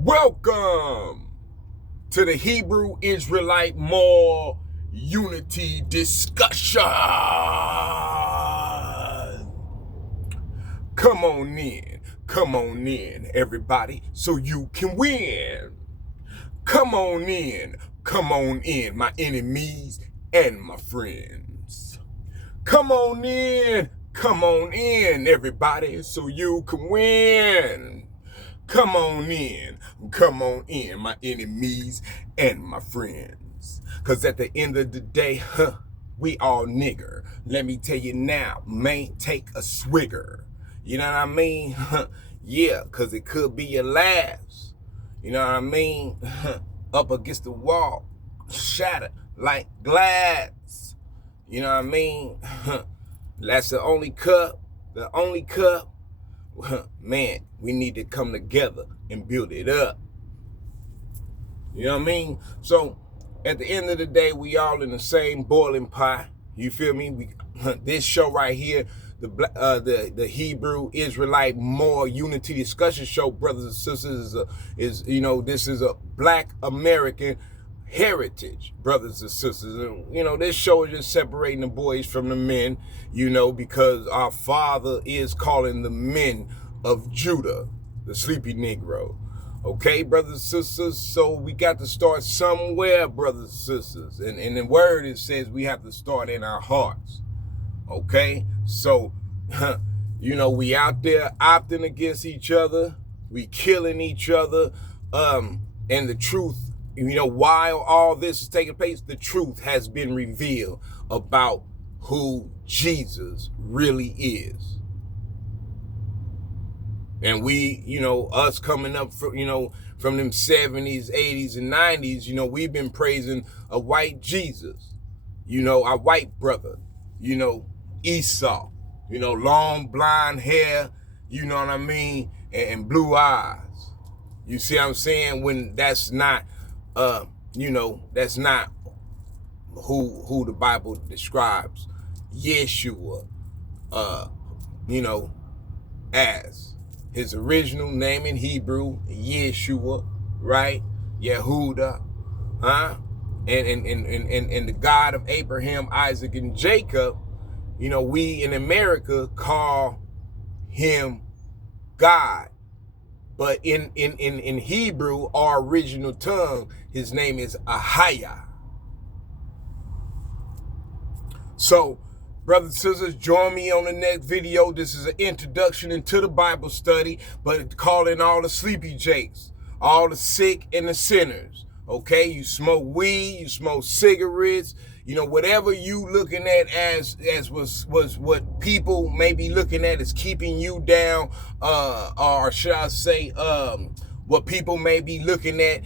Welcome to the Hebrew Israelite Moral Unity Discussion. Come on in, everybody, so you can win. Come on in, my enemies and my friends. Come on in, everybody, so you can win. Come on in, my enemies and my friends. Cause at the end of the day, we all nigger. Let me tell you now, man, take a swigger. You know what I mean? Yeah, cause it could be your last. You know what I mean? Up against the wall, shattered like glass. You know what I mean? That's the only cup. Man, we need to come together and build it up. You know what I mean? So at the end of the day, we all in the same boiling pot. You feel me? This show right here, the Hebrew Israelite Moral Unity Discussion Show, brothers and sisters, this is a Black American heritage, brothers and sisters. And, this show is just separating the boys from the men, because our Father is calling the men of Judah the sleepy Negro. Okay, brothers and sisters, so we got to start somewhere, brothers and sisters. And in the word, it says we have to start in our hearts. Okay, so, we out there opting against each other. We killing each other. And the truth, while all this is taking place, the truth has been revealed about who Jesus really is. And we, us coming up from them 70s, 80s, and 90s, we've been praising a white Jesus, our white brother, Esau, long blonde hair, you know what I mean, and blue eyes. You see what I'm saying? When that's not, that's not who the Bible describes Yeshua, as. His original name in Hebrew, Yeshua, right? Yehuda, and the God of Abraham, Isaac, and Jacob, we in America call him God. But in Hebrew, our original tongue, his name is AHAYAH. So, brothers and sisters, join me on the next video. This is an introduction into the Bible study, but calling all the sleepy jakes, all the sick and the sinners. Okay, you smoke weed, you smoke cigarettes, whatever you looking at as was what people may be looking at is keeping you down, or should I say, what people may be looking at,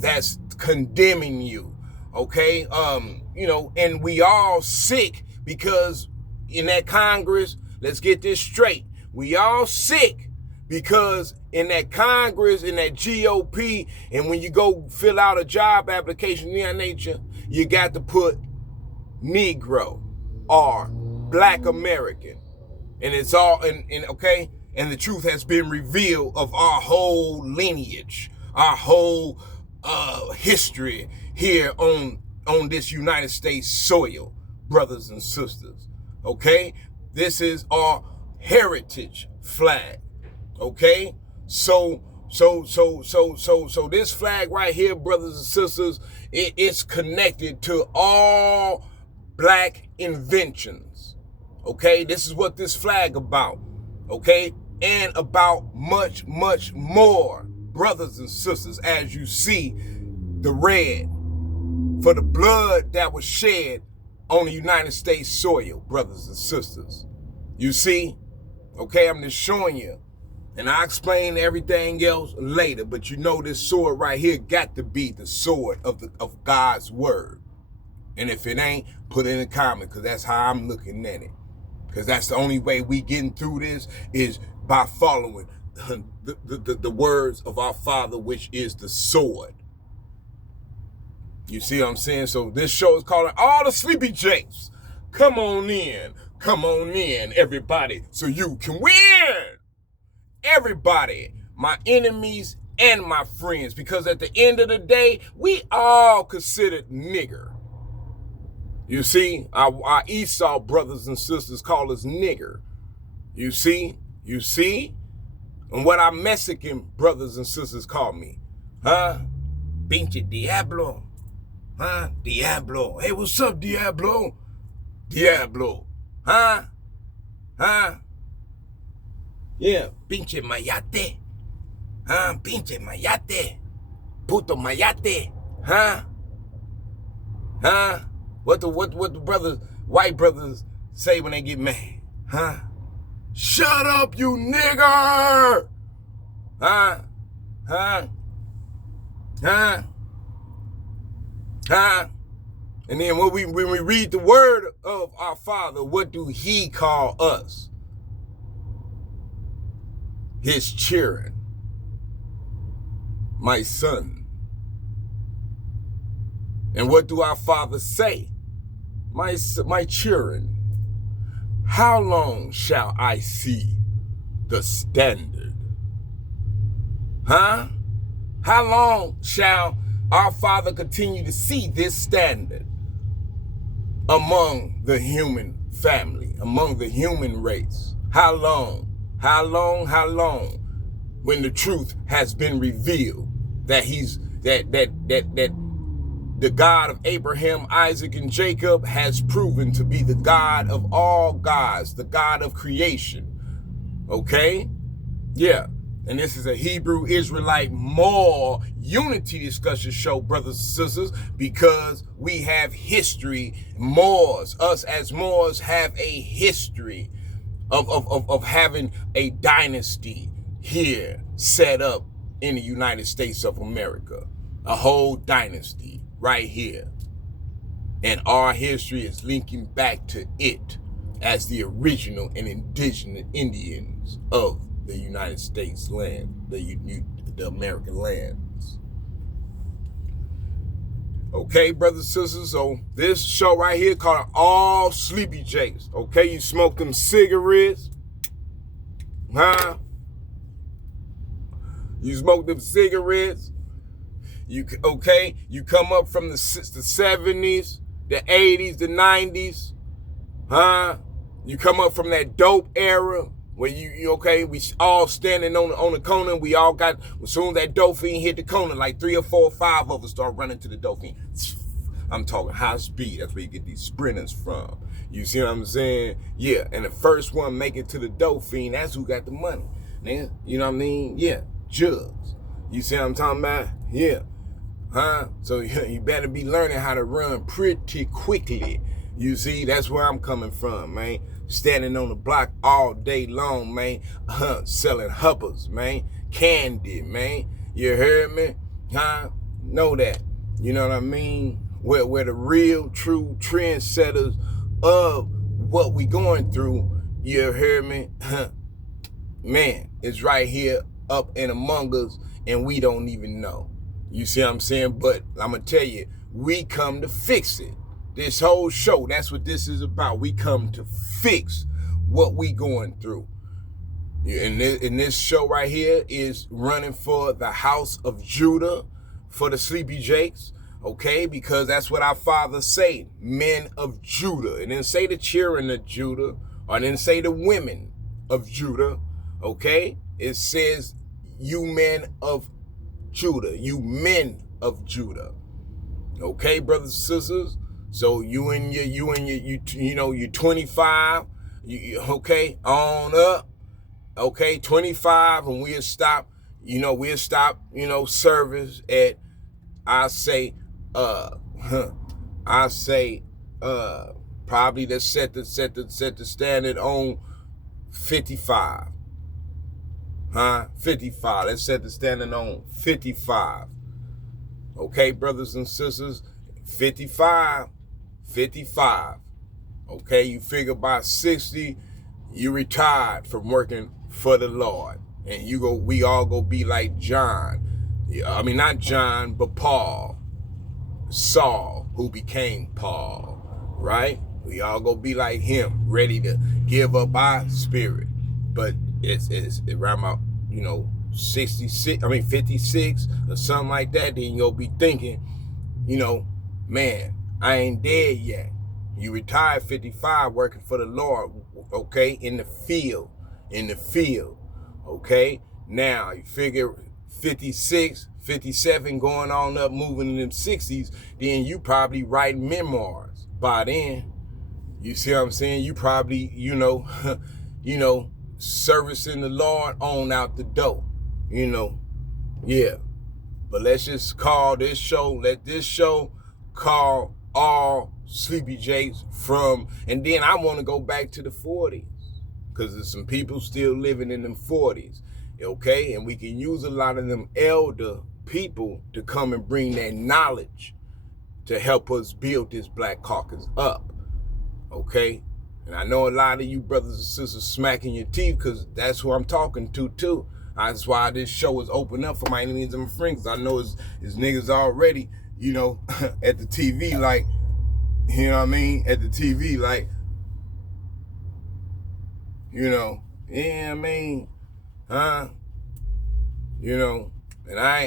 that's condemning you. Okay, and we all sick because in that Congress, let's get this straight. We all sick because in that Congress, in that GOP, and when you go fill out a job application in that nature, you got to put Negro or Black American. And it's all, okay, and the truth has been revealed of our whole lineage, our whole history here on this United States soil, brothers and sisters. Okay, this is our heritage flag. Okay, so this flag right here, brothers and sisters, it's connected to all black inventions. Okay, this is what this flag about. Okay, and about much more, brothers and sisters, as you see the red for the blood that was shed on the United States soil, brothers and sisters. You see? Okay, I'm just showing you. And I'll explain everything else later, but this sword right here got to be the sword of God's word. And if it ain't, put it in the comment, because that's how I'm looking at it. Because that's the only way we getting through this is by following the words of our Father, which is the sword. You see what I'm saying? So this show is calling all the sleepy jakes. Come on in, everybody, so you can win. Everybody, my enemies and my friends, because at the end of the day, we all considered nigger. You see, our Esau brothers and sisters call us nigger. You see, and what our Mexican brothers and sisters call me, huh? Pinche Diablo, huh? Diablo. Hey, what's up, Diablo? Diablo, huh? Yeah, pinche mayate, huh? Pinche mayate, puto mayate, huh? What the brothers, white brothers say when they get mad, huh? Shut up, you nigger! Huh? And then when we read the word of our Father, what do he call us? His children. My son. And what do our Father say? My children, how long shall I see the standard? Huh? How long shall our Father continue to see this standard among the human family, among the human race? How long? How long? When the truth has been revealed that that the God of Abraham, Isaac, and Jacob has proven to be the God of all gods, the God of creation. Okay? Yeah. And this is a Hebrew Israelite Moor unity discussion show, brothers and sisters, because we have history. Moors, us as Moors, have a history of having a dynasty here set up in the United States of America. A whole dynasty right here. And our history is linking back to it as the original and indigenous Indians of the United States land, the American lands. Okay, brothers and sisters, so this show right here called All Sleepy Jakes. Okay, you smoke them cigarettes, huh? You smoke them cigarettes. You come up from the 70s, the 80s, the 90s, huh? You come up from that dope era where we all standing on the corner. We all got, as soon as that dope fiend hit the corner, like 3 or 4 or 5 of us start running to the dope fiend. I'm talking high speed. That's where you get these sprinters from. You see what I'm saying? Yeah, and the first one make it to the dope fiend, that's who got the money. Man, you know what I mean? Yeah, jugs. You see what I'm talking about? Yeah. Huh? So you better be learning how to run pretty quickly. You see, that's where I'm coming from, man. Standing on the block all day long, man. Selling hubbers, man. Candy, man. You heard me? Huh? Know that. You know what I mean? Where the real, true trendsetters of what we going through, you heard me? Man, it's right here up and among us, and we don't even know. You see what I'm saying? But I'm going to tell you, we come to fix it. This whole show, that's what this is about. We come to fix what we going through. And this show right here is running for the house of Judah, for the Sleepy Jakes, okay? Because that's what our fathers say, men of Judah. And then say the children of Judah, or then say the women of Judah, okay? It says, you men of Judah, you men of Judah. Okay, brothers and sisters? So you 25, okay, on up. Okay, 25, and we'll stop service at, probably let's set the standard on 55. 55. Let's set the standard on 55. Okay, brothers and sisters, 55. Okay, you figure by 60, you retired from working for the Lord. And we all go be like John. I mean, not John, but Paul. Saul, who became Paul, right? We all go be like him, ready to give up our spirit. But it's around about, 56 or something like that, then you'll be thinking, man, I ain't dead yet. You retired 55 working for the Lord, okay, in the field, okay? Now, you figure 56, 57 going on up, moving in them 60s, then you probably writing memoirs by then. You see what I'm saying? You probably, servicing the Lord on out the door, yeah. But let's just let this show call all Sleepy Jakes and then I want to go back to the 40s, because there's some people still living in them 40s, okay? And we can use a lot of them elder people to come and bring their knowledge to help us build this Black Caucus up, okay? And I know a lot of you brothers and sisters smacking your teeth, because that's who I'm talking to too. That's why this show is open up for my enemies and my friends. I know it's niggas already, at the TV, like, at the TV, like, and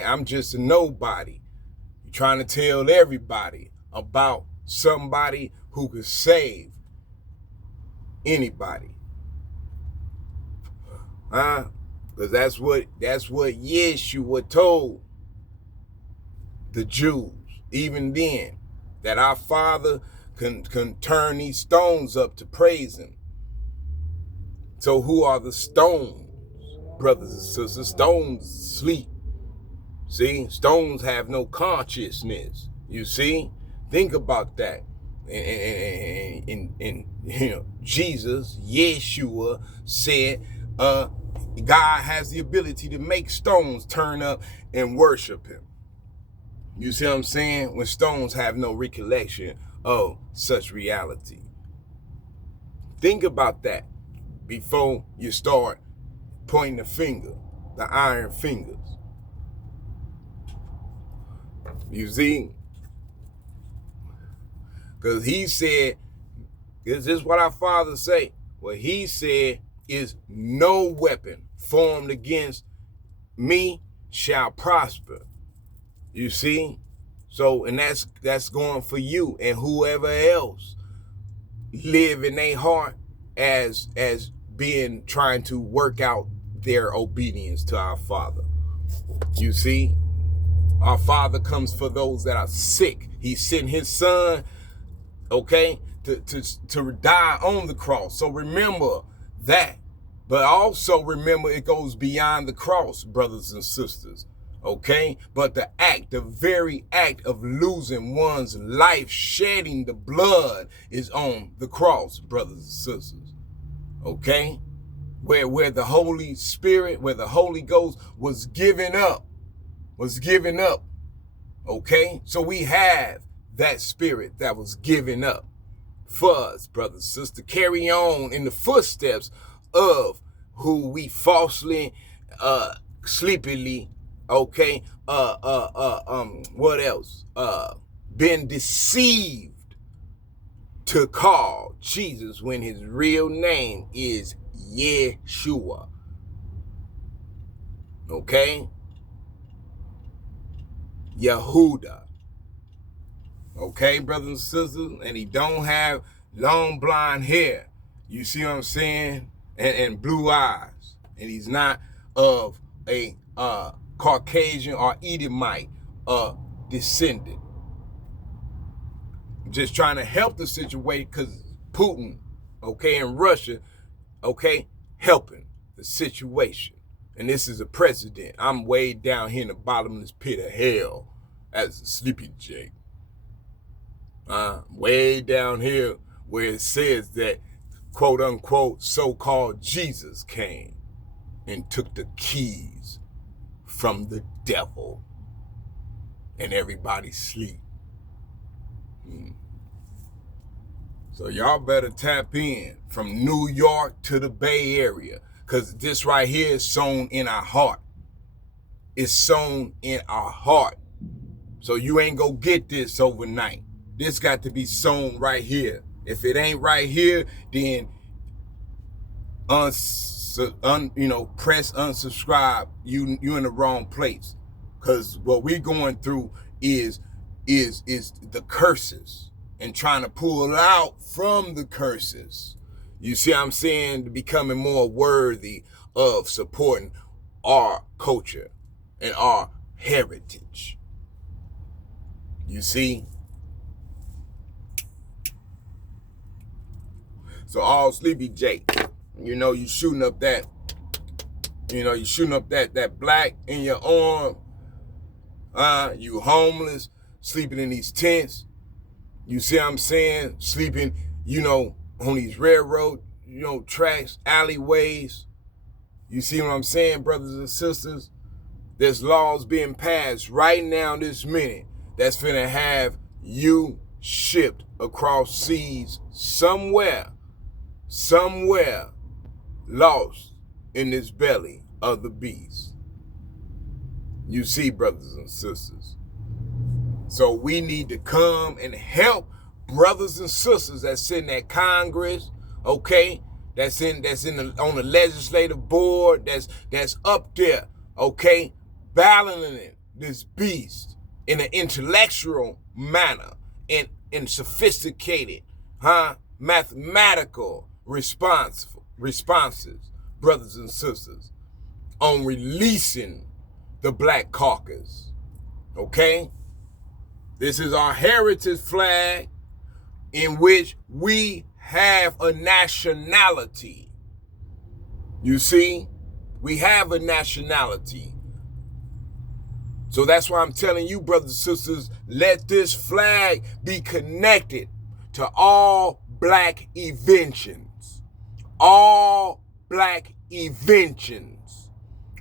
I'm just a nobody. You're trying to tell everybody about somebody who could save anybody. Because that's what Yeshua told the Jews, even then, that our Father can turn these stones up to praise him. So who are the stones, brothers and sisters? Stones sleep. See, stones have no consciousness. You see, think about that. And Jesus, Yeshua, said, God has the ability to make stones turn up and worship him. You see what I'm saying? When stones have no recollection of such reality. Think about that before you start pointing the finger, the iron fingers. You see? Because he said, this is what our Father say. What he said is, no weapon formed against me shall prosper. You see? So, and that's going for you and whoever else live in their heart as being trying to work out their obedience to our Father. You see? Our Father comes for those that are sick. He sent his son, okay, to die on the cross. So remember that. But also remember, it goes beyond the cross, brothers and sisters. Okay? But the very act of losing one's life, shedding the blood, is on the cross, brothers and sisters. Okay? Where the Holy Spirit, where the Holy Ghost was given up. Okay? So we have that spirit that was given up for us, brothers and sisters, carry on in the footsteps of who we falsely, sleepily, okay, what else? Been deceived to call Jesus when his real name is Yeshua. Okay? Yehuda. Okay, brothers and sisters? And he don't have long blonde hair. You see what I'm saying? And blue eyes. And he's not of a Caucasian or Edomite descendant. I'm just trying to help the situation, because Putin, okay, and Russia, okay, helping the situation. And this is a president. I'm way down here in the bottomless pit of hell as a Sleepy Jake. Way down here where it says that, quote unquote, so-called Jesus came and took the keys from the devil, and everybody sleep. So y'all better tap in from New York to the Bay Area, because this right here is sown in our heart. It's sown in our heart. So you ain't gonna get this overnight. This got to be sown right here. If it ain't right here, then press unsubscribe, you in the wrong place. Because what we're going through is the curses and trying to pull out from the curses. You see what I'm saying? Becoming more worthy of supporting our culture and our heritage. You see? So all Sleepy J, you shooting up that, that black in your arm. You homeless, sleeping in these tents. You see what I'm saying? Sleeping, on these railroad, tracks, alleyways. You see what I'm saying, brothers and sisters? There's laws being passed right now, this minute, that's finna have you shipped across seas somewhere, lost in this belly of the beast. You see, brothers and sisters. So we need to come and help brothers and sisters that's in that Congress, okay? That's on the legislative board, that's up there, okay? Battling this beast in an intellectual manner, in sophisticated, mathematical responses, brothers and sisters, on releasing the Black Caucus, okay? This is our heritage flag in which we have a nationality. You see, we have a nationality. So that's why I'm telling you, brothers and sisters, let this flag be connected to all black inventions. All black inventions.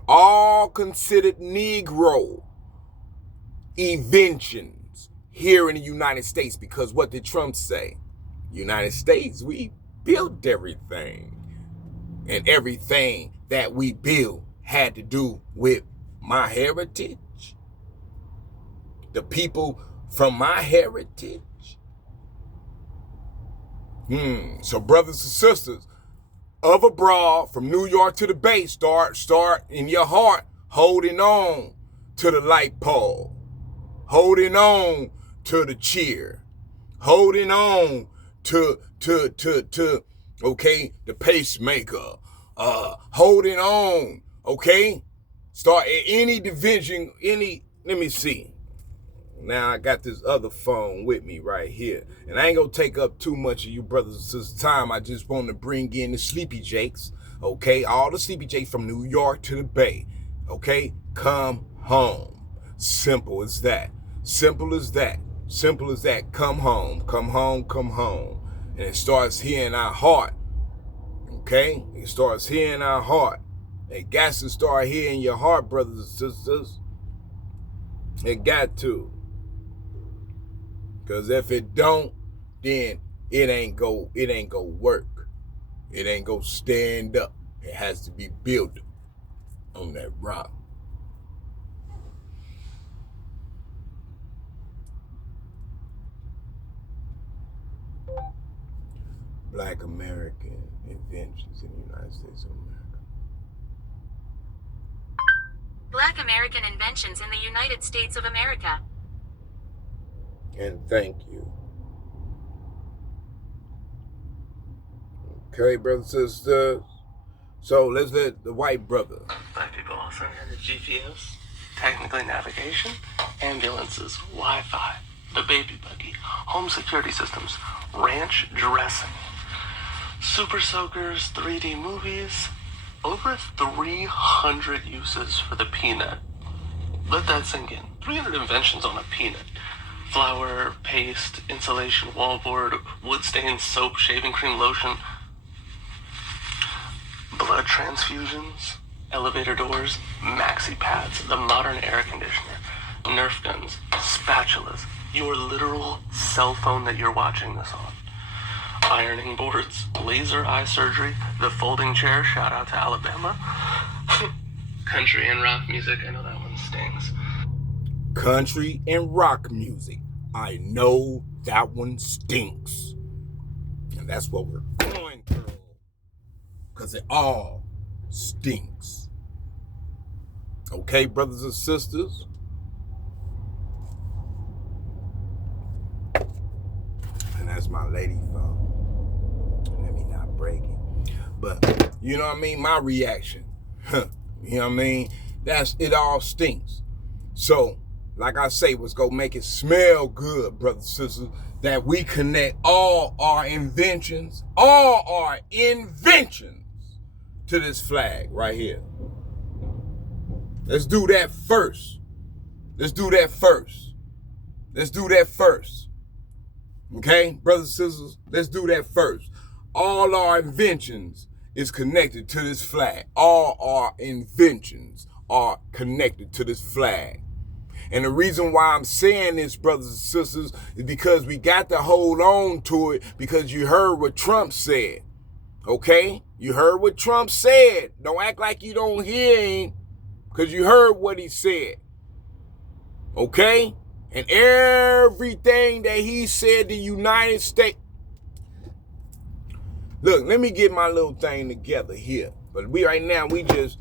All considered Negro inventions here in the United States. Because what did Trump say? United States, we built everything. And everything that we built had to do with my heritage. The people from my heritage. So brothers and sisters of abroad, from New York to the Bay, start in your heart holding on to the light pole, holding on to the cheer, holding on to okay, the pacemaker, holding on, okay? Start at any division, let me see. Now I got this other phone with me right here. And I ain't gonna take up too much of you brothers and sisters' time. I just want to bring in the Sleepy Jakes, okay? All the Sleepy Jakes from New York to the Bay, okay? Come home. Simple as that. Simple as that. Simple as that. Come home. Come home. Come home. And it starts here in our heart, okay? It starts here in our heart. It got to start here in your heart, brothers and sisters. It got to. Because if it don't, then it ain't go work. It ain't go stand up. It has to be built on that rock. Black American inventions in the United States of America. Black American inventions in the United States of America. And thank you. Okay, brothers and sisters. So let's let the white brother. Black people also had a GPS, technically navigation, ambulances, Wi-Fi, the baby buggy, home security systems, ranch dressing, super soakers, 3D movies, over 300 uses for the peanut. Let that sink in. 300 inventions on a peanut. Flour, paste, insulation, wallboard, wood stains, soap, shaving cream, lotion, blood transfusions, elevator doors, maxi pads, the modern air conditioner, Nerf guns, spatulas, your literal cell phone that you're watching this on, ironing boards, laser eye surgery, the folding chair, shout out to Alabama, country and rock music, I know that one stings. Country and rock music. I know that one stinks. And that's what we're going through. Because it all stinks. Okay, brothers and sisters? And that's my lady phone. Let me not break it. But, you know what I mean? My reaction. You know what I mean? It all stinks. So, like I say, what's going to make it smell good, brothers and sisters, that we connect all our inventions to this flag right here. Let's do that first. Okay, brothers and sisters, let's do that first. All our inventions is connected to this flag. All our inventions are connected to this flag. And the reason why I'm saying this, brothers and sisters, is because we got to hold on to it, because you heard what Trump said. Okay? You heard what Trump said. Don't act like you don't hear him, because you heard what he said. Okay? And everything that he said, the United States. Look, let me get my little thing together here. But we just,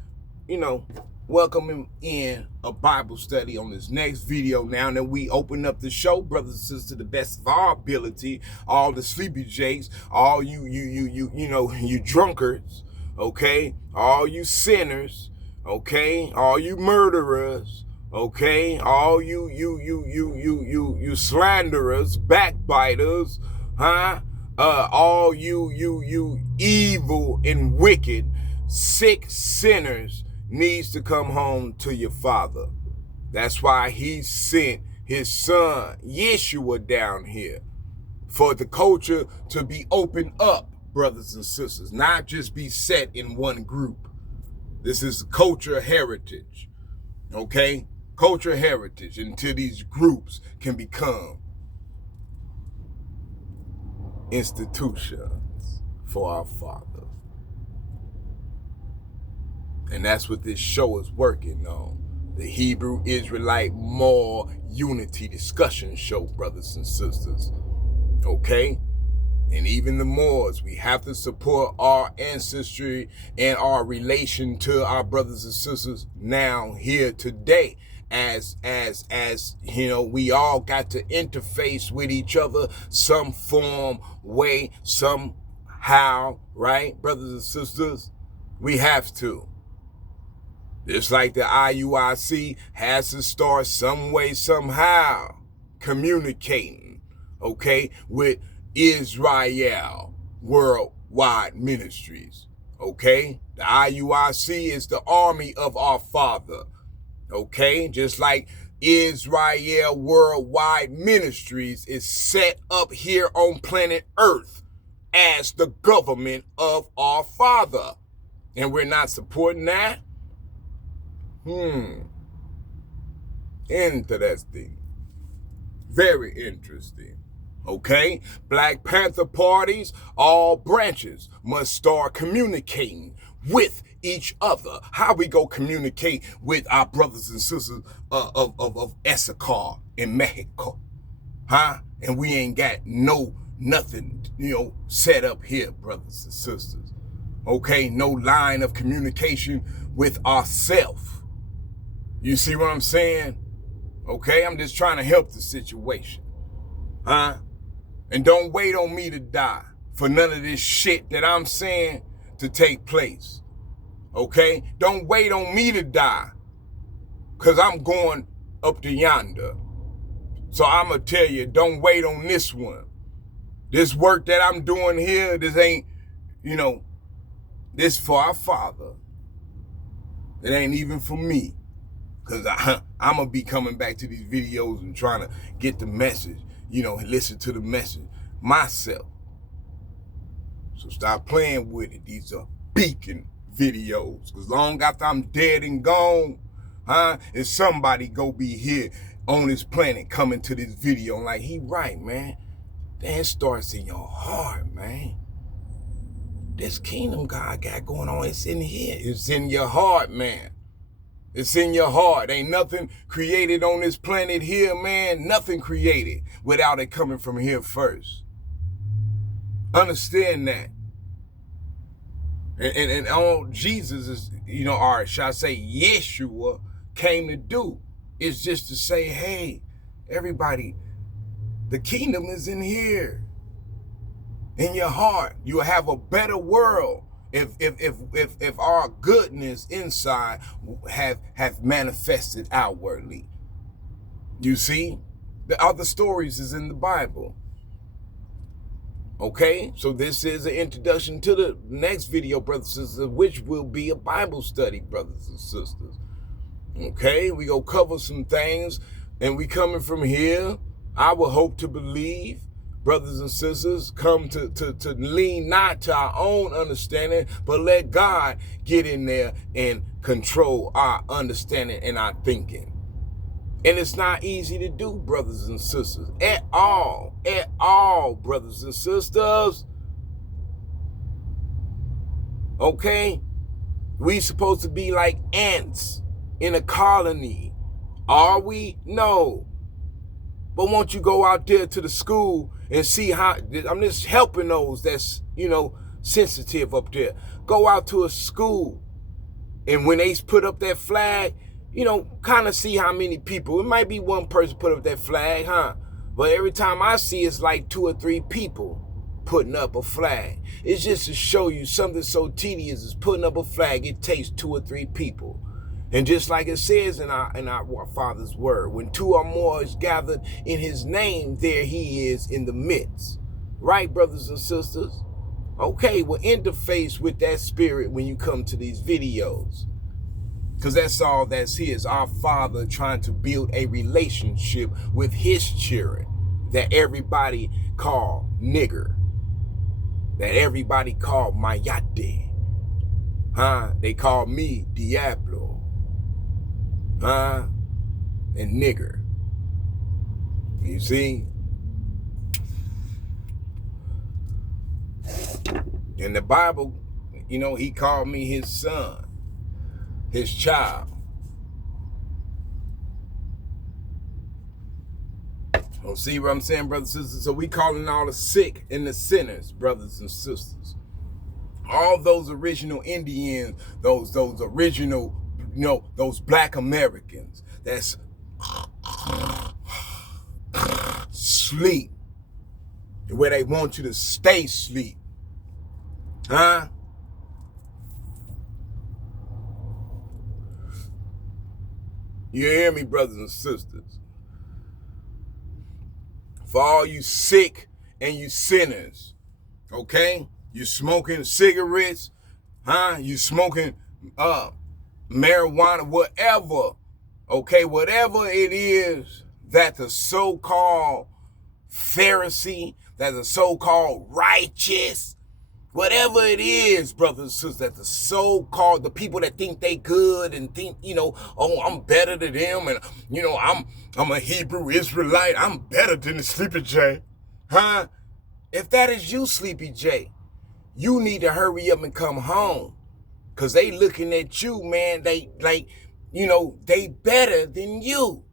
welcoming in a Bible study on this next video. Now that we open up the show, brothers and sisters, to the best of our ability, all the sleepy jakes, all you drunkards, okay, all you sinners, okay, all you murderers, okay, all you slanderers, backbiters, all you evil and wicked, sick sinners needs to come home to your Father. That's why he sent his son, Yeshua, down here, for the culture to be opened up, brothers and sisters, not just be set in one group. This is culture heritage, okay? Culture heritage, until these groups can become institutions for our Father. And that's what this show is working on. The Hebrew Israelite Moral Unity Discussion Show, brothers and sisters. Okay? And even the Moors, we have to support our ancestry and our relation to our brothers and sisters now, here, today. As we all got to interface with each other some form, way, somehow, right, brothers and sisters? We have to. Just like the IUIC has to start some way, somehow communicating, okay, with Israel Worldwide Ministries, okay? The IUIC is the army of our Father, okay? Just like Israel Worldwide Ministries is set up here on planet Earth as the government of our Father. And we're not supporting that? Interesting. Very interesting. Okay? Black Panther parties, all branches must start communicating with each other. How we go communicate with our brothers and sisters of Issachar in Mexico? And we ain't got nothing, set up here, brothers and sisters. Okay? No line of communication with ourselves. You see what I'm saying? Okay, I'm just trying to help the situation. And don't wait on me to die for none of this shit that I'm saying to take place. Okay? Don't wait on me to die, because I'm going up to yonder. So I'm going to tell you, don't wait on this one. This work that I'm doing here, this ain't, this for our Father. It ain't even for me. Because I'm going to be coming back to these videos and trying to get the message, listen to the message myself. So stop playing with it. These are beacon videos. Because long after I'm dead and gone, and somebody go be here on this planet coming to this video. Like, he right, man. Then it starts in your heart, man. This kingdom God got going on, it's in here. It's in your heart, man. It's in your heart. Ain't nothing created on this planet here, man. Nothing created without it coming from here first. Understand that. And all Jesus is, or shall I say Yeshua came to do is just to say, hey, everybody, the kingdom is in here, in your heart. You'll have a better world if our goodness inside have manifested outwardly. You see, the other stories is in the Bible. Okay, so this is an introduction to the next video, brothers and sisters, which will be a Bible study, brothers and sisters. Okay, we go cover some things, and we coming from here. I would hope to believe, brothers and sisters, come to lean not to our own understanding, but let God get in there and control our understanding and our thinking. And it's not easy to do, brothers and sisters, at all, brothers and sisters. Okay? We supposed to be like ants in a colony. Are we? No. But won't you go out there to the school and see how, I'm just helping those that's, sensitive up there. Go out to a school, and when they put up that flag, kind of see how many people. It might be one person put up that flag, huh? But every time I see, it's like 2 or 3 people putting up a flag. It's just to show you something so tedious as putting up a flag. It takes 2 or 3 people. And just like it says in our Father's word, when 2 or more is gathered in his name, there he is in the midst. Right, brothers and sisters? Okay, well, interface with that spirit when you come to these videos. Because that's all that's here, is our Father trying to build a relationship with his children that everybody call nigger, that everybody call mayate, huh? They call me Diablo, huh? And nigger. You see? In the Bible, he called me his son, his child. Oh, see what I'm saying, brothers and sisters? So we calling all the sick and the sinners, brothers and sisters. All those original Indians, those original, those Black Americans that's sleep where they want you to stay sleep. Huh? You hear me, brothers and sisters? For all you sick and you sinners, okay? You smoking cigarettes, huh? You smoking marijuana, whatever, okay? Whatever it is that the so-called Pharisee, that the so-called righteous, whatever it is, brothers and sisters, that the so-called, the people that think they good and think, oh, I'm better than them, and, I'm a Hebrew Israelite, I'm better than the Sleepy J, huh? If that is you, Sleepy J, you need to hurry up and come home, because they looking at you, man, they better than you.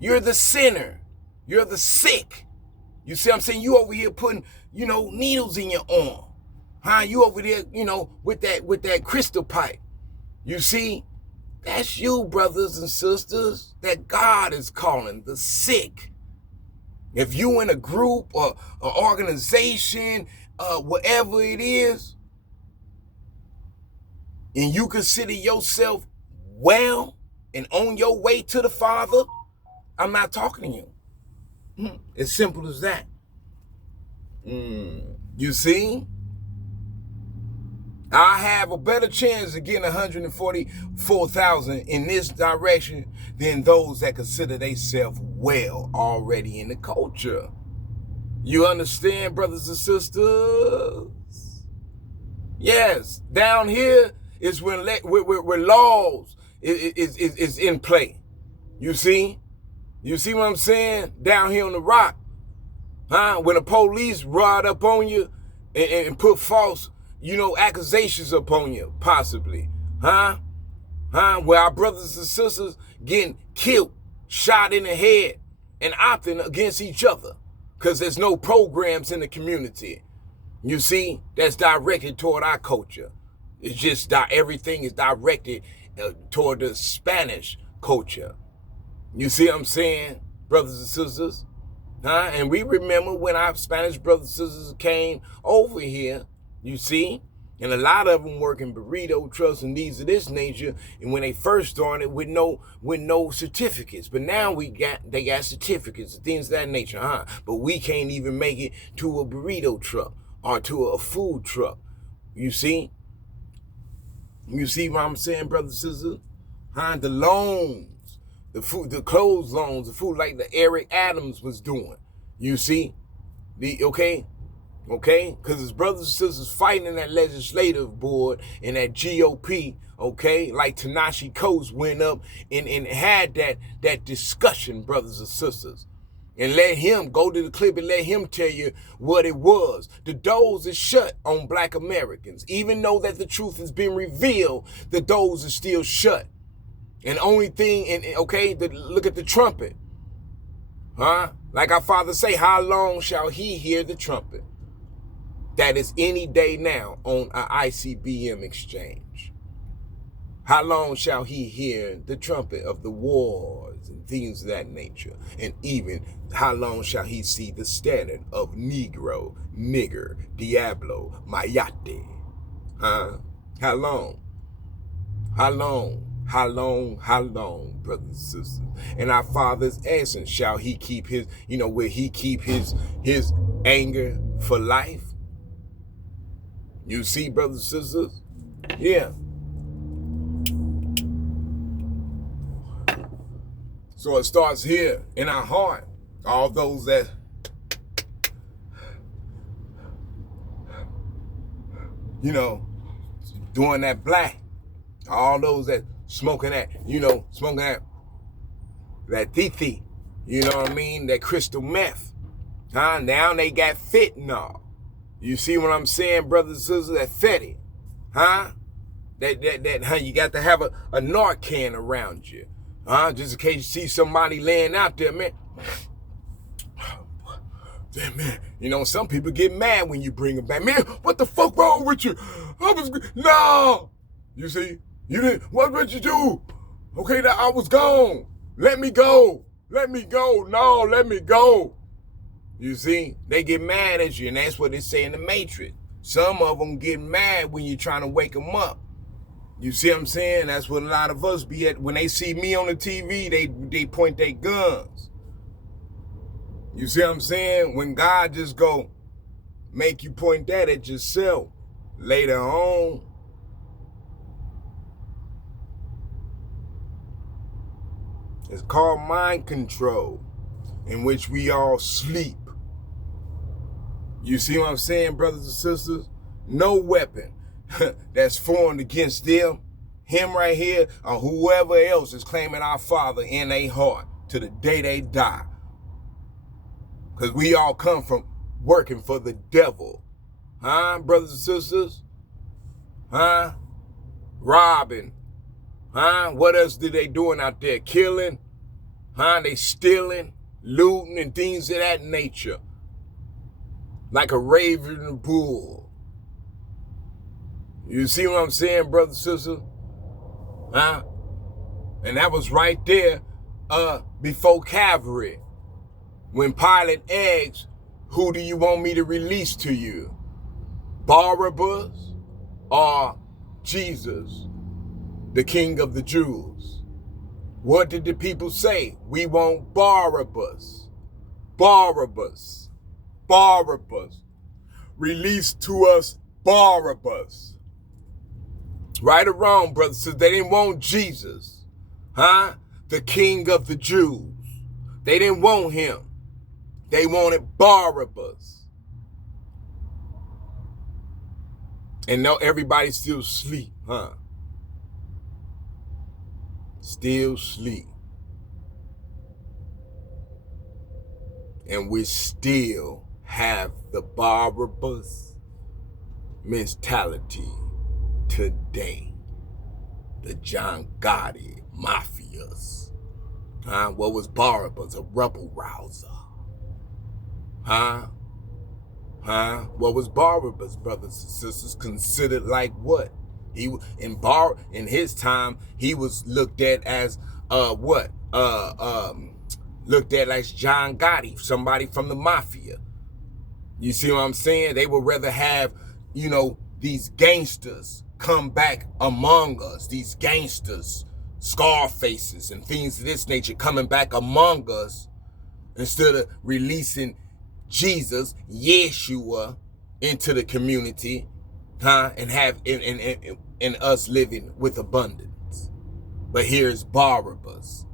You're the sinner. You're the sick. You see what I'm saying? You over here putting, needles in your arm. Huh? You over there, with that crystal pipe. You see? That's you, brothers and sisters, that God is calling the sick. If you in a group or an organization, whatever it is, and you consider yourself well and on your way to the Father, I'm not talking to you. As simple as that. You see? I have a better chance of getting 144,000 in this direction than those that consider themselves well already in the culture. You understand, brothers and sisters? Yes, down here is where laws is in play. You see? You see what I'm saying? Down here on the rock, huh? When the police ride up on you and put false, accusations upon you, possibly, huh? Where our brothers and sisters getting killed, shot in the head, and opting against each other, because there's no programs in the community. You see, that's directed toward our culture. It's just everything is directed toward the Spanish culture. You see what I'm saying, brothers and sisters? And we remember when our Spanish brothers and sisters came over here, you see, and a lot of them working burrito trucks and these of this nature. And when they first started with no certificates, but now they got certificates and things of that nature, But we can't even make it to a burrito truck or to a food truck. You see? You see what I'm saying, brothers and sisters? The loans, the food, the clothes loans, the food like the Eric Adams was doing. You see? Okay? Because his brothers and sisters fighting in that legislative board and that GOP, okay? Like Tanashi Coates went up and had that discussion, brothers and sisters. And let him go to the clip and let him tell you what it was. The doors is shut on Black Americans. Even though that the truth has been revealed, the doors are still shut. And only thing, look at the trumpet. Like our father say, how long shall he hear the trumpet? That is any day now on an ICBM exchange. How long shall he hear the trumpet of the wars and things of that nature? And even how long shall he see the standard of Negro, nigger, Diablo, Mayate? How long? How long? How long, brothers and sisters? And our Father's asking, shall he keep his, will he keep his anger for life? You see, brothers and sisters? Yeah. So it starts here in our heart. All those that doing that black. All those that smoking that, that titi, you know what I mean? That crystal meth. Now they got fentanyl. You see what I'm saying, brothers and sisters? That fetty. That you got to have a Narcan around you. Just in case you see somebody laying out there, man. Damn, man. Some people get mad when you bring them back. Man, what the fuck wrong with you? No. You see? You didn't, what would you do? Okay, I was gone. Let me go. Let me go. No, let me go. You see? They get mad at you, and that's what they say in the Matrix. Some of them get mad when you're trying to wake them up. You see what I'm saying? That's what a lot of us be at. When they see me on the TV, they point their guns. You see what I'm saying? When God just go make you point that at yourself later on. It's called mind control, in which we all sleep. You see what I'm saying, brothers and sisters? No weapon that's formed against them, him right here, or whoever else is claiming our Father in their heart to the day they die. Because we all come from working for the devil. Brothers and sisters? Robbing. What else did they doing out there? Killing? They stealing, looting, and things of that nature. Like a raven and a bull. You see what I'm saying, brothers and sisters? And that was right there before Calvary. When Pilate asked, who do you want me to release to you? Barabbas or Jesus, the King of the Jews? What did the people say? We want Barabbas. Barabbas. Barabbas. Release to us Barabbas. Right or wrong, brothers, so they didn't want Jesus. The King of the Jews. They didn't want him. They wanted Barabbas. And now everybody still asleep, Still sleep. And we still have the Barabbas mentality today. The John Gotti mafias. What was Barabbas? A rebel rouser. What was Barabbas, brothers and sisters, considered like what? In his time, he was looked at as what? Looked at as John Gotti, somebody from the mafia. You see what I'm saying? They would rather have, these gangsters come back among us, these gangsters, Scarfaces and things of this nature coming back among us, instead of releasing Jesus, Yeshua, into the community, and have in us living with abundance. But here's Barabbas,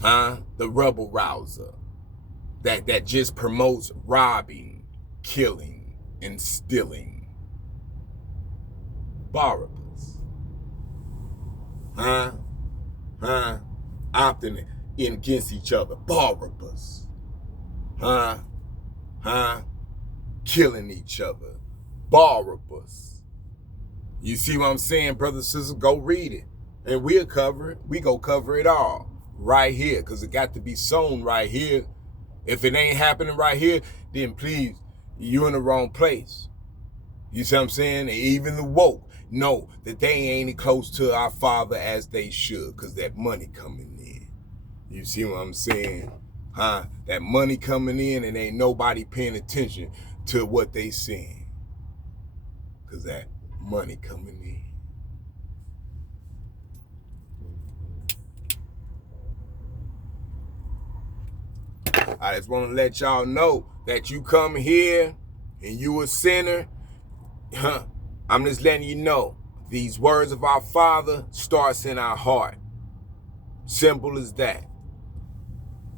the rebel rouser that just promotes robbing, killing, and stealing. Barabbas, opting in against each other. Barabbas, killing each other. Barabbas. You see what I'm saying, brothers and sisters? Go read it. And we'll cover it. We go cover it all right here, because it got to be sown right here. If it ain't happening right here, then please, you in the wrong place. You see what I'm saying? And even the woke know that they ain't close to our Father as they should, because that money coming in. You see what I'm saying? That money coming in, and ain't nobody paying attention to what they saying, because that money coming in. I just want to let y'all know that you come here and you a sinner. I'm just letting you know, these words of our Father starts in our heart. Simple as that.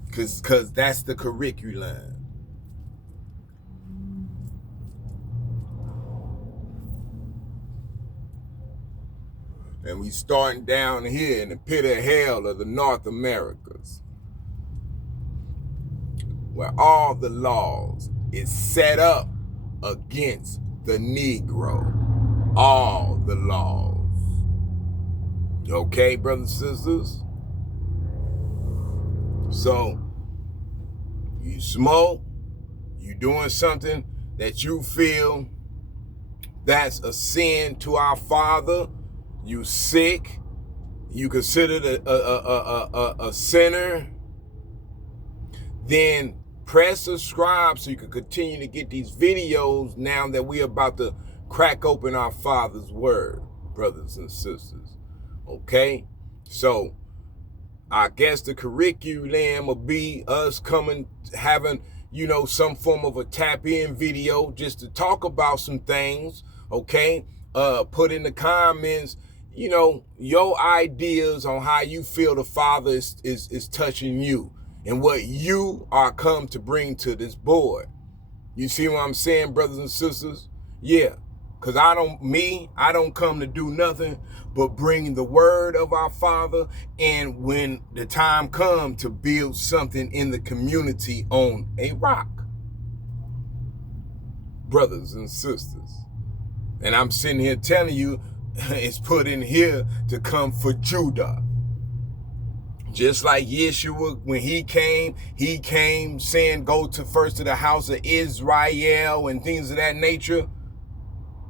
Because that's the curriculum. And we starting down here in the pit of hell of the North Americas, where all the laws is set up against the Negro. All the laws. Okay, brothers and sisters? So, you smoke, you doing something that you feel that's a sin to our Father, you sick, you considered a sinner, then press subscribe so you can continue to get these videos now that we're about to crack open our Father's word, brothers and sisters. Okay? So, I guess the curriculum will be us having, some form of a tap-in video just to talk about some things, okay? Put in the comments, your ideas on how you feel the Father is touching you and what you are come to bring to this board. You see what I'm saying, brothers and sisters? Yeah, because I don't come to do nothing but bring the word of our Father, and when the time comes, to build something in the community on a rock. Brothers and sisters. And I'm sitting here telling you, it's put in here to come for Judah. Just like Yeshua, when he came saying, go first to the house of Israel and things of that nature.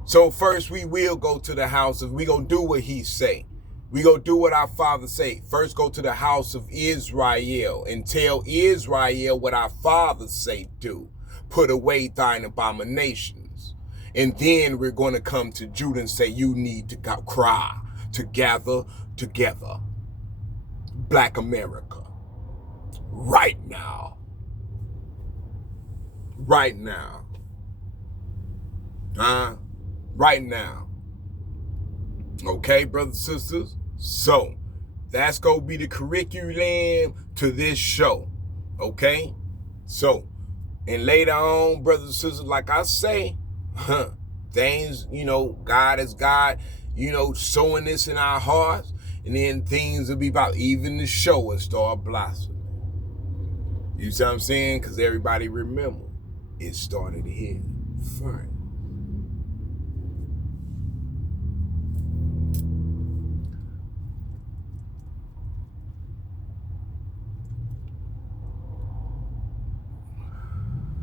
So first we will go to the house we gonna do what he say. We gonna do what our Father say. First go to the house of Israel and tell Israel what our Father say do. Put away thine abominations. And then we're gonna come to Judah and say, you need to cry to gather together. Black America. Right now. Right now. Right now. Okay, brothers and sisters? So, that's going to be the curriculum to this show. Okay? So, and later on, brothers and sisters, like I say, things, God is God, sowing this in our hearts, and then things will be about, even the show will start blossoming. You see what I'm saying? Because everybody remember, it started here first.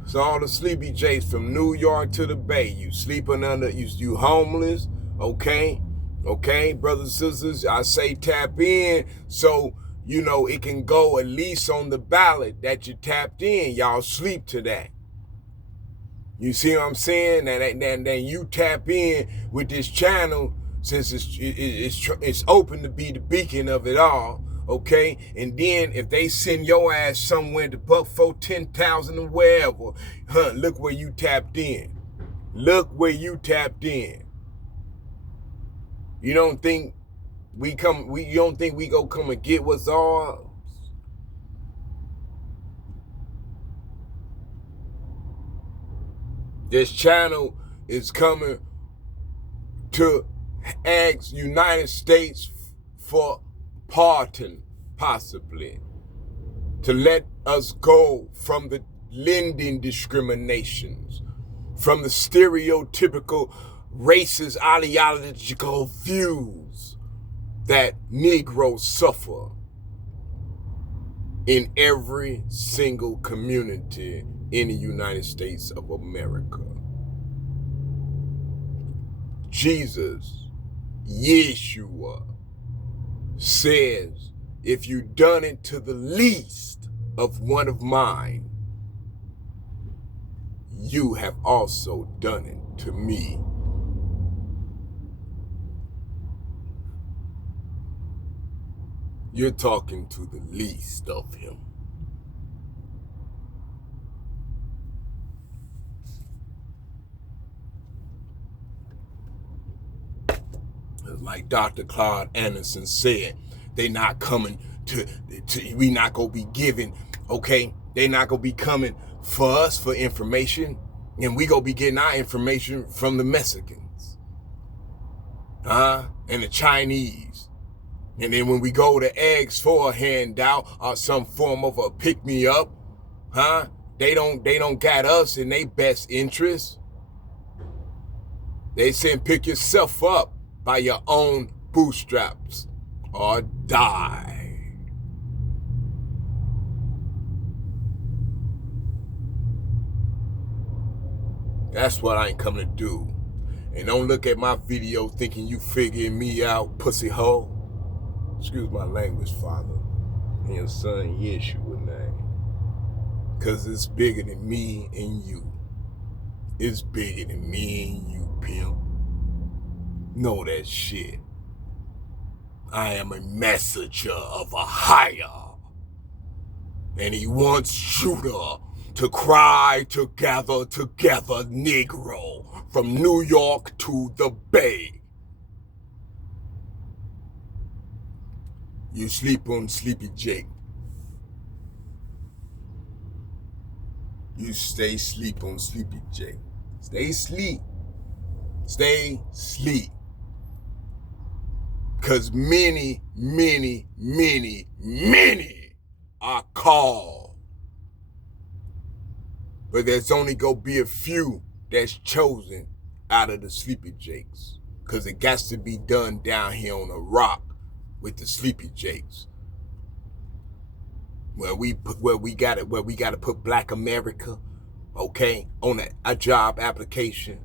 It's all the sleepy J's from New York to the Bay. You sleeping under, you homeless, okay? Okay, brothers and sisters, I say tap in so, you know, it can go at least on the ballot that you tapped in. Y'all sleep to that. You see what I'm saying? And then you tap in with this channel, since it's open to be the beacon of it all, okay? And then if they send your ass somewhere to buck for 10,000 or wherever, look where you tapped in. Look where you tapped in. You don't think you don't think we go come and get what's ours? This channel is coming to ask United States for pardon, possibly, to let us go from the lending discriminations, from the stereotypical racist ideological views that Negroes suffer in every single community in the United States of America. Jesus, Yeshua, says, if you done it to the least of one of mine, you have also done it to me. You're talking to the least of him. Like Dr. Claude Anderson said, they not coming we not gonna be giving, okay? They not gonna be coming for us for information, and we gonna be getting our information from the Mexicans, and the Chinese. And then when we go to ask for a handout or some form of a pick-me-up, they don't got us in their best interest. They saying pick yourself up by your own bootstraps or die. That's what I ain't coming to do. And don't look at my video thinking you figuring me out, pussy hoe. Excuse my language, Father, and your son Yeshua name. Cause it's bigger than me and you. It's bigger than me and you, pimp. Know that shit. I am a messenger of AHAYAH. And he wants Judah to cry together, Negro, from New York to the Bay. You sleep on Sleepy Jake. You stay sleep on Sleepy Jake. Stay sleep. Stay sleep. Because many, many, many, many are called. But there's only going to be a few that's chosen out of the Sleepy Jakes. Because it got to be done down here on a rock with the Sleepy Jakes. Where we got to put Black America, okay, on a job application.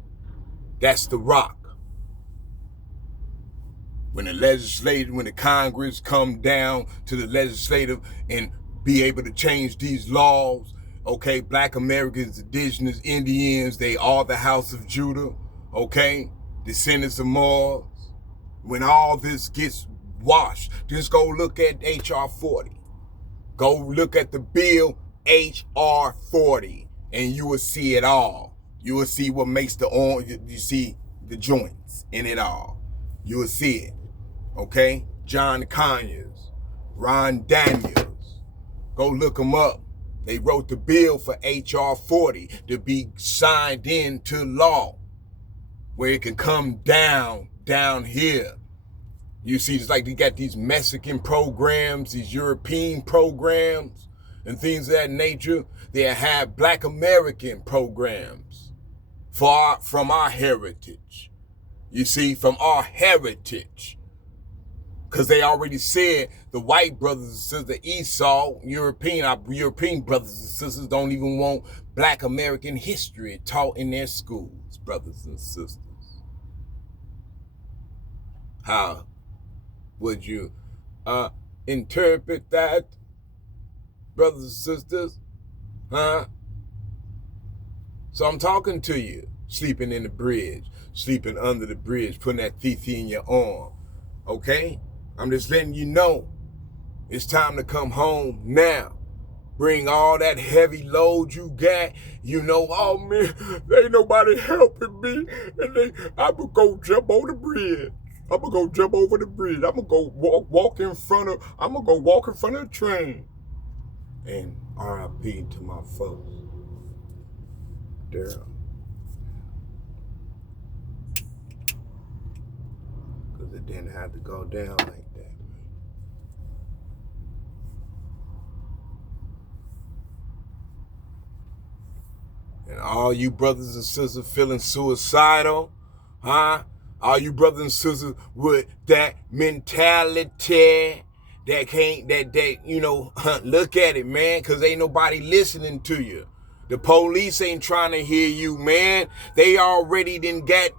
That's the rock. When the Congress come down to the legislative and be able to change these laws, okay, Black Americans, Indigenous, Indians, they are the house of Judah, okay, descendants of Mars. When all this gets washed, just go look at H.R. 40. Go look at the bill H.R. 40, and you will see it all. You will see what makes you see the joints in it all. You will see it. Okay? John Conyers, Ron Daniels. Go look them up. They wrote the bill for H.R. 40 to be signed into law, where it can come down here. You see, it's like they got these Mexican programs, these European programs, and things of that nature. They have Black American programs from our heritage. You see, from our heritage. Because they already said the white brothers and sisters, Esau, European brothers and sisters don't even want Black American history taught in their schools, brothers and sisters. How would you interpret that, brothers and sisters? Huh? So I'm talking to you, sleeping in the bridge, sleeping under the bridge, putting that thief in your arm. Okay? I'm just letting you know it's time to come home now. Bring all that heavy load you got. You know, oh man, there ain't nobody helping me. And I'm going to go jump on the bridge. I'm going to go jump over the bridge. I'm going to go walk in front of the train. And R.I.P. to my folks. Daryl. Because it didn't have to go down like that. And all you brothers and sisters feeling suicidal, huh? All you brothers and sisters with that mentality that you know, look at it, man, because ain't nobody listening to you. The police ain't trying to hear you, man. They already done got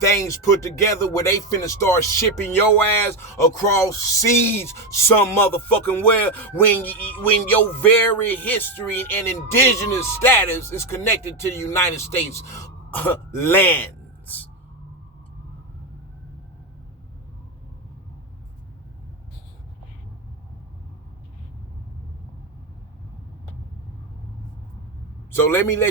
things put together where they finna start shipping your ass across seas some motherfucking where when your very history and indigenous status is connected to the United States lands. So let me let